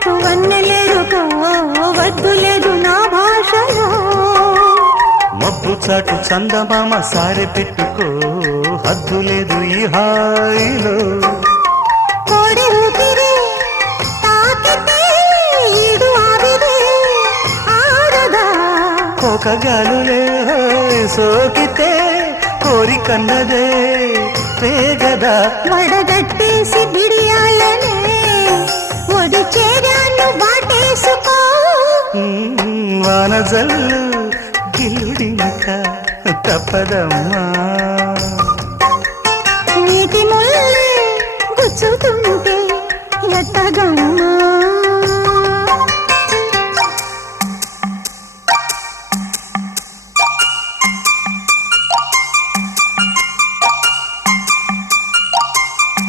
చాటు వన్నెలేరుకో వద్దు లేదు నా భాషలో మబ్బు చాటు చందమామ సారె పెట్టుకో హద్దు లేదు ఈ హాయిలో కోడి ఊపిరి తాకితే ఈడు ఆవిరే ఆడదా కోకగాలులే సోకితే కోరికన్నదే పేగదా వడగట్టేసి బిడియాలనే ఒడి చేరాను బాటేసుకో వానజల్లు గిల్లుడినక తప్పదమ్మా